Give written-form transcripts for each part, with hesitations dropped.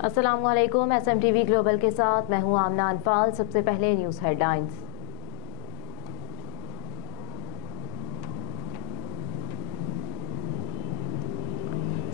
अस्सलामुअलैकुम। SMTV global के साथ मैं हूं आमना अनफाल। सबसे पहले news headlines.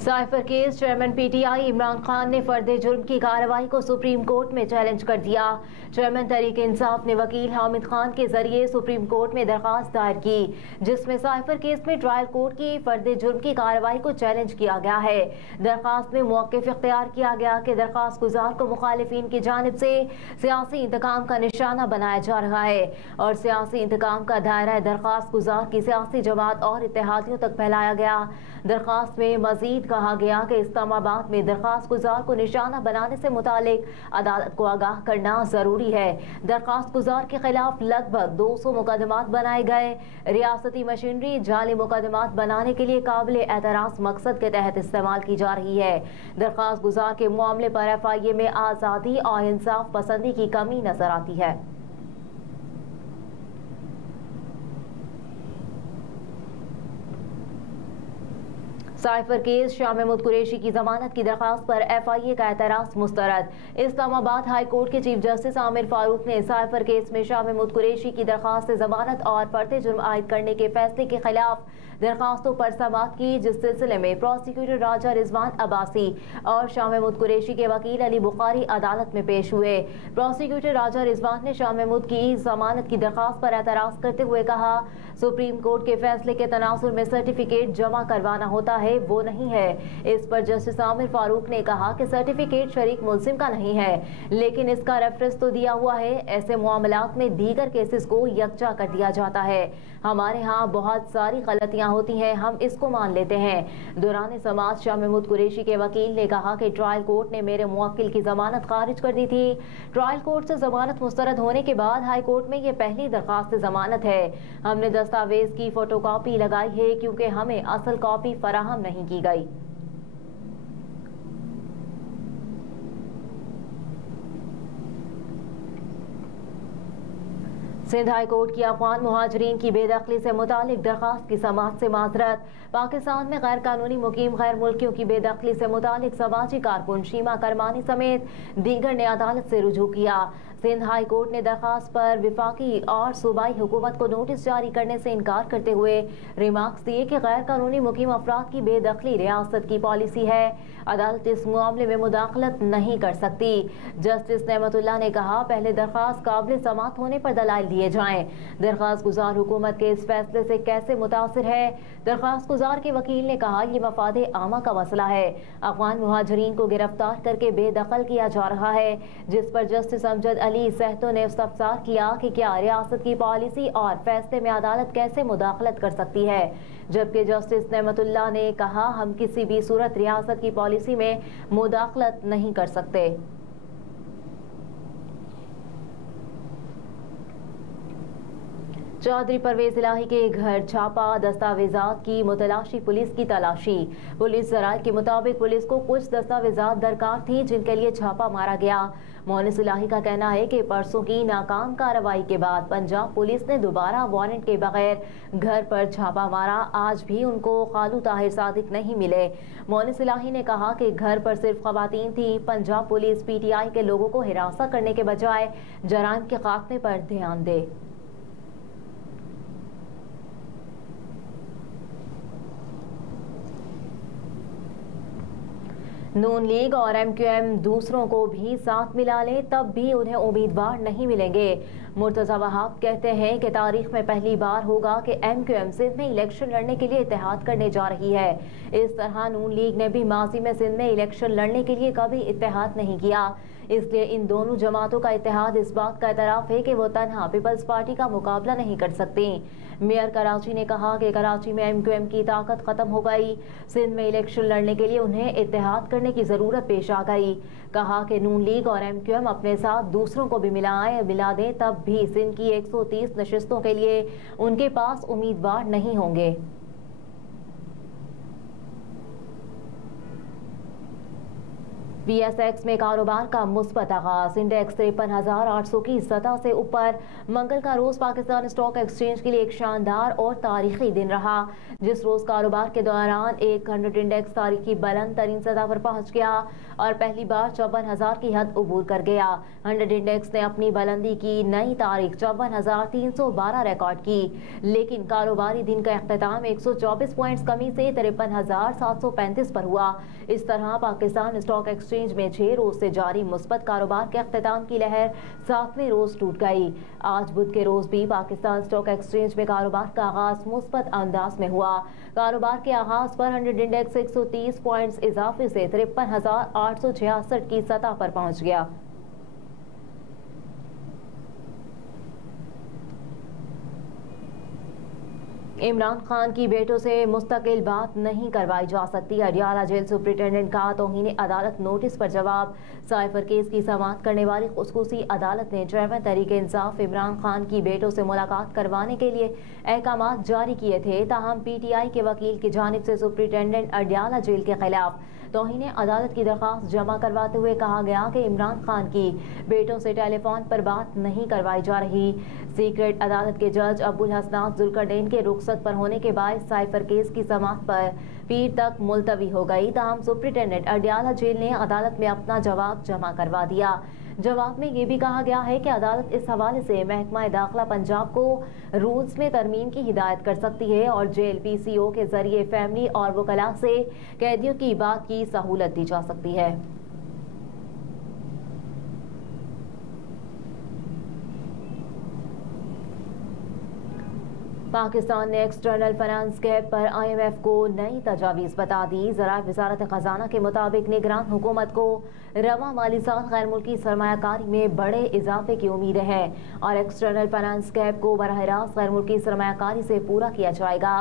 Cipher case chairman PTI Imran Khan ने फर्दे जुर्म की कार्रवाई को सुप्रीम कोर्ट में चैलेंज कर दिया। चेयरमैन तहरीक इंसाफ ने वकील हामिद खान के जरिए सुप्रीम कोर्ट में दरखास्त दायर की, जिसमें साइफर केस में ट्रायल कोर्ट की फर्दे जुर्म की कार्रवाई को चैलेंज किया गया है। दरखास्त में मौक़िफ़ इख्तियार किया गया कि दरखास्त गुजार को मुखालिफिन की जानिब से सियासी इंतकाम का निशाना बनाया जा रहा है और सियासी इंतकाम का दायरा दरखास्त गुजार की सियासी जमात और इत्तेहादियों तक फैलाया गया। दरखास्त में मजीद कहा गया कि इस्लामाबाद में दरखास्त गुजार को निशाना बनाने से मुतालिक अदालत को आगाह करना जरूरी है। दरखास्त गुजार के खिलाफ लगभग 200 मुकदमात बनाए गए। रियासती मशीनरी जाली मुकदमात बनाने के लिए काबिल एतराज़ मकसद के तहत इस्तेमाल की जा रही है। दरखास्त गुजार के मामले पर FIA में आज़ादी और इंसाफ पसंदी की कमी नजर आती है। साइफर केस शाह महमूद कुरैशी की जमानत की दरखास्त पर FIA का एतराज़ मुस्तरद। इस्लामाबाद हाई कोर्ट के चीफ जस्टिस आमिर फारूक ने साइफर केस में शाह महमूद कुरैशी की दरखास्त से जमानत और फर्दे जुर्म आयद करने के फैसले के खिलाफ दरखास्तों पर समाअत की, जिस सिलसिले में प्रोसिक्यूटर राजा रिजवान अब्बासी और शाह महमूद कुरैशी के वकील अली बुखारी अदालत में पेश हुए। प्रोसिक्यूटर राजा रिजवान ने शाह महमूद की जमानत की दरखास्त पर एतराज़ करते हुए कहा, सुप्रीम कोर्ट के फैसले के तनाजुर में सर्टिफिकेट जमा करवाना होता है, वो नहीं है। इस पर जस्टिस आमिर फारूक ने कहा कि सर्टिफिकेट शरीक मुल्जिम का नहीं है, लेकिन इसका रेफरेंस तो दिया हुआ है। ऐसे मामलात में दीगर केसेस को यकजा कर दिया जाता है। हमारे यहाँ बहुत सारी गलतियाँ होती हैं, हम इसको मान लेते हैं। दौरान समाअत शाह महमूद कुरैशी के वकील ने कहा कि ट्रायल कोर्ट ने मेरे मुवक्किल की जमानत खारिज कर दी थी। ट्रायल कोर्ट से जमानत मुस्तरद होने के बाद हाई कोर्ट में ये पहली दरखास्त जमानत है। हमने दस्तावेज की फोटोकॉपी लगाई है क्योंकि हमें असल कॉपी फराहम नहीं की गई। सिंध हाई कोर्ट की अफगान मुहाजिरीन की बेदखली से मुतालिक दरखास्त की समाअत से माजरत। पाकिस्तान में गैर कानूनी मुकीम गैर मुल्कियों की बेदखली से मुतालिक समाजी कारकुन शीमा करमानी समेत दीगर ने अदालत से रुजू किया। सिंध हाई कोर्ट ने दरखास्त पर विफाकी और सूबाई हुकूमत को नोटिस जारी करने से इनकार करते हुए रिमार्क्स दिए कि गैर कानूनी मुकीम अफराद की बेदखली रियासत की पॉलिसी है। अदालत इस मामले में मुदाखलत नहीं कर सकती। जस्टिस नेमतुल्लाह ने कहा, पहले दरखास्त काबिल समाअत होने पर दलाइल दिए जाएं। दरखास्त गुजार हुकूमत के इस फैसले से कैसे मुतासिर है? दरखास्त गुजार के वकील ने कहा, ये मफादे आमा का मसला है। अफगान मुहाजिरीन को गिरफ्तार करके बेदखल किया जा रहा है, जिस पर जस्टिस अमजद अली सहतो ने इस्तफसार किया कि क्या रियासत की पॉलिसी और फैसले में अदालत कैसे मुदाखलत कर सकती है। जबकि जस्टिस नेमतुल्लाह ने कहा, हम किसी भी सूरत रियासत की पॉलिसी में मुदाखलत नहीं कर सकते। चौधरी परवेज इलाही के घर छापा, दस्तावेजात की मुतलाशी पुलिस की तलाशी। पुलिस जराये के मुताबिक पुलिस को कुछ दस्तावेजात दरकार थी जिनके लिए छापा मारा गया। मोनिस इलाही का कहना है कि परसों की नाकाम कार्रवाई के बाद पंजाब पुलिस ने दोबारा वारंट के बगैर घर पर छापा मारा। आज भी उनको खालू ताहिर सादिक नहीं मिले। मोनिस इलाही ने कहा कि घर पर सिर्फ खवातीन थी। पंजाब पुलिस PTI के लोगों को हिरासत करने के बजाय जराइम के खात्मे पर ध्यान दे। नून लीग और MQM दूसरों को भी साथ मिला लें तब भी उन्हें उम्मीदवार नहीं मिलेंगे। मुर्तज़ा वहाब कहते हैं कि तारीख में पहली बार होगा कि MQM सिंध में इलेक्शन लड़ने के लिए इत्तेहाद करने जा रही है। इस तरह नून लीग ने भी माजी में सिंध में इलेक्शन लड़ने के लिए कभी इत्तेहाद नहीं किया। इसलिए इन दोनों जमातों का इत्तेहाद इस बात का एतराफ़ है कि वो तन्हा पीपल्स पार्टी का मुकाबला नहीं कर सकती। मेयर कराची ने कहा कि कराची में MQM की ताकत खत्म हो गई। सिंध में इलेक्शन लड़ने के लिए उन्हें इत्तेहाद करने की ज़रूरत पेश आ गई। कहा कि नून लीग और MQM अपने साथ दूसरों को भी मिला दें तब भी सिंध की 130 नशिस्तों के लिए उनके पास उम्मीदवार नहीं होंगे। BSX में कारोबार का मुस्बत आगाज। इंडेक्स 53,800 की सतह से ऊपर। मंगल का रोज पाकिस्तान स्टॉक एक्सचेंज के लिए एक शानदार और तारीखी दिन रहा। जिस रोज कारोबार के दौरान 100 इंडेक्स तारीखी बुलंद तरीन सतह पर पहुंच गया। और पहली बार 54,000 की हद अबूर कर गया। 100 इंडेक्स ने अपनी बुलंदी की नई तारीख 54,312 रिकॉर्ड की, लेकिन कारोबारी दिन का अख्ताम 124 पॉइंट्स कमी से 53,735 पर हुआ। इस तरह पाकिस्तान स्टॉक एक्सचेंज में 6 रोज से जारी मुस्बत कारोबार के अख्ताम की लहर 7वें रोज टूट गई। आज बुध के रोज भी पाकिस्तान स्टॉक एक्सचेंज में कारोबार का आगाज मुस्बत अंदाज में हुआ। कारोबार के आगाज पर 100 इंडेक्स 130 पॉइंट्स इजाफे से 53,866 की सतह पर पहुंच गया। इमरान खान की बेटों से मुस्तकिल बात नहीं करवाई जा सकती। अडियाला जेल सुप्रिंटेंडेंट का तौहीन अदालत नोटिस पर जवाब। साइफर केस की समाअत करने वाली खुसूसी अदालत ने 53 तरीके इंसाफ इमरान खान की बेटों से मुलाकात करवाने के लिए अहकाम जारी किए थे। ताहम PTI के वकील की जानिब से सुप्रिंटेंडेंट अडियाला जेल के खिलाफ तौहीन अदालत की दरख्वास्त जमा करवाते हुए कहा गया कि इमरान खान की बेटों से टेलीफोन पर बात नहीं करवाई जा रही। सीक्रेट अदालत के जज अब्दुल हसनात जुल्करनैन के रुखसत पर होने के बाद साइफर केस की समाअत पर पीर तक मुलतवी हो गई। ताहम सुप्रिंटेंडेंट अडियाला जेल ने अदालत में अपना जवाब जमा करवा दिया। जवाब में ये भी कहा गया है कि अदालत इस हवाले से महकमा दाखिला पंजाब को रूल्स में तरमीम की हिदायत कर सकती है और जेल PCO के जरिए फैमिली और वकला से कैदियों की बात की सहूलत दी जा सकती है। पाकिस्तान ने एक्सटर्नल फाइनेंस गैप पर IMF को नई तजावीज़ बता दी। ज़राए वज़ारत ख़जाना के मुताबिक निगरान हुकूमत को रवा माली साल गैर मुल्की सरमायाकारी में बड़े इजाफे की उम्मीद है और एक्सटर्नल फाइनेंस गैप को बराह रास्त गैर मुल्की सरमायाकारी से पूरा किया जाएगा।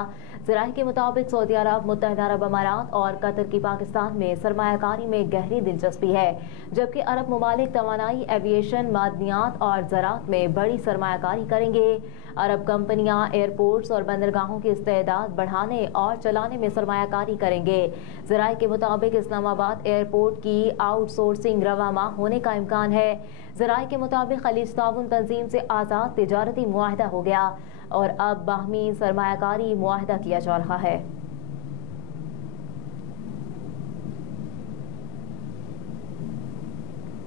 ज़राए के मुताबिक सऊदी अरब, मुत्तहिदा अरब अमारात और कतर की पाकिस्तान में सरमायाकारी में गहरी दिलचस्पी है, जबकि अरब ममालिक तवानाई, एविएशन, मादनियात और ज़राअत में बड़ी सरमायाकारी करेंगे। अरब कंपनियां एयरपोर्ट्स और बंदरगाहों की इस्तेदाद बढ़ाने और चलाने में सरमायाकारी करेंगे। ज़राए के मुताबिक इस्लामाबाद एयरपोर्ट की आउटसोर्सिंग रवा माह होने का इम्कान है। ज़राए के मुताबिक खलीज ताउन तंजीम से आज़ाद तिजारती मुआहदा हो गया और अब बाहमी सरमायाकारी मुआहदा किया जा रहा है।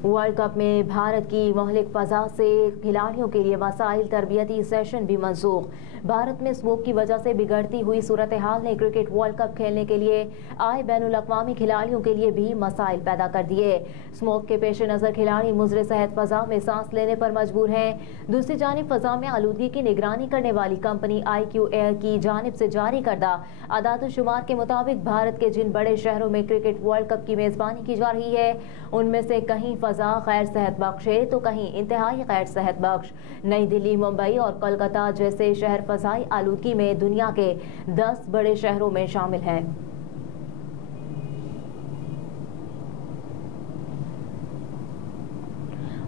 वर्ल्ड कप में भारत की मोहलिक फजा से खिलाड़ियों के लिए मसाइल, तरबियती सेशन भी मनसूख। भारत में स्मोक की वजह से बिगड़ती हुई सूरत हाल ने क्रिकेट वर्ल्ड कप खेलने के लिए आए बैनुल अक़वामी खिलाड़ियों के लिए भी मसाइल पैदा कर दिए। स्मोक के पेश नज़र खिलाड़ी मुज़र सेहत फ़ज़ा में सांस लेने पर मजबूर हैं। दूसरी जानिब फ़ज़ा में आलूदगी की निगरानी करने वाली कंपनी IQ एयर की जानिब से जारी करदा आदाद-ओ-शुमार के मुताबिक भारत के जिन बड़े शहरों में क्रिकेट वर्ल्ड कप की मेज़बानी की जा रही है, उनमें से कहीं फ़ज़ा गैर सेहत बख्श है तो कहीं इंतहाई गैर सेहत बख्श। नई दिल्ली, मुंबई और कोलकाता जैसे शहर फ़ज़ाई आलूदगी में दुनिया के 10 बड़े शहरों में शामिल हैं।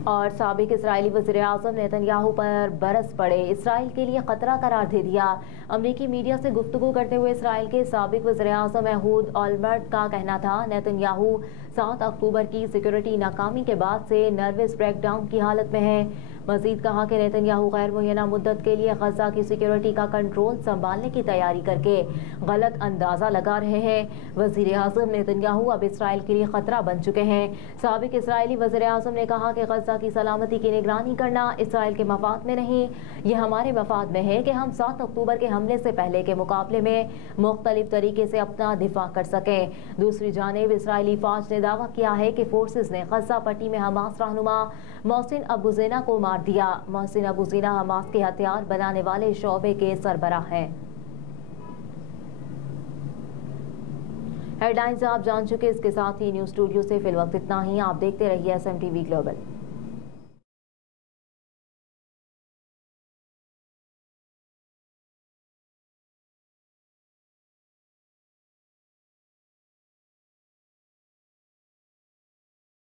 और साबिक इजरायली वज़ीर-ए-आज़म नेतन्याहू पर बरस पड़े, इसराइल के लिए खतरा करार दे दिया। अमरीकी मीडिया से गुफ्तगू करते हुए इसराइल के साबिक वज़ीर-ए-आज़म एहूद ओलमर्ट का कहना था, नेतन्याहू 7 अक्टूबर की सिक्योरिटी नाकामी के बाद से नर्वस ब्रेकडाउन की हालत में है। मजीद कहा कि नेतन्याहू गैर मुय्यना मुद्दत के लिए गजा की सिक्योरिटी का कंट्रोल संभालने की तैयारी करके गलत अंदाजा लगा रहे हैं। वज़ीर-ए-आज़म नेतन्याहू अब इसराइल के लिए खतरा बन चुके हैं। साबिक इसराइली वज़ीर-ए-आज़म ने कहा कि गजा की सलामती की निगरानी करना इसराइल के मफाद में नहीं, ये हमारे मफाद में है कि हम 7 अक्टूबर के हमले से पहले के मुकाबले में मुख्तलिफ तरीके से अपना दिफा कर सकें। दूसरी जानिब इसराइली फौज ने दावा किया है कि फोर्सेस ने गजा पट्टी में हमास रहनुमा मोहसिन अबू ज़ैना को मार दिया। मोहसिन अबू ज़ैना हमास के हथियार बनाने वाले शोबे के सरबराह हैं। हेडलाइंस आप जान चुके, इसके साथ ही न्यूज़ स्टूडियो से फिल वक्त इतना ही। आप देखते रहिए SMTV ग्लोबल।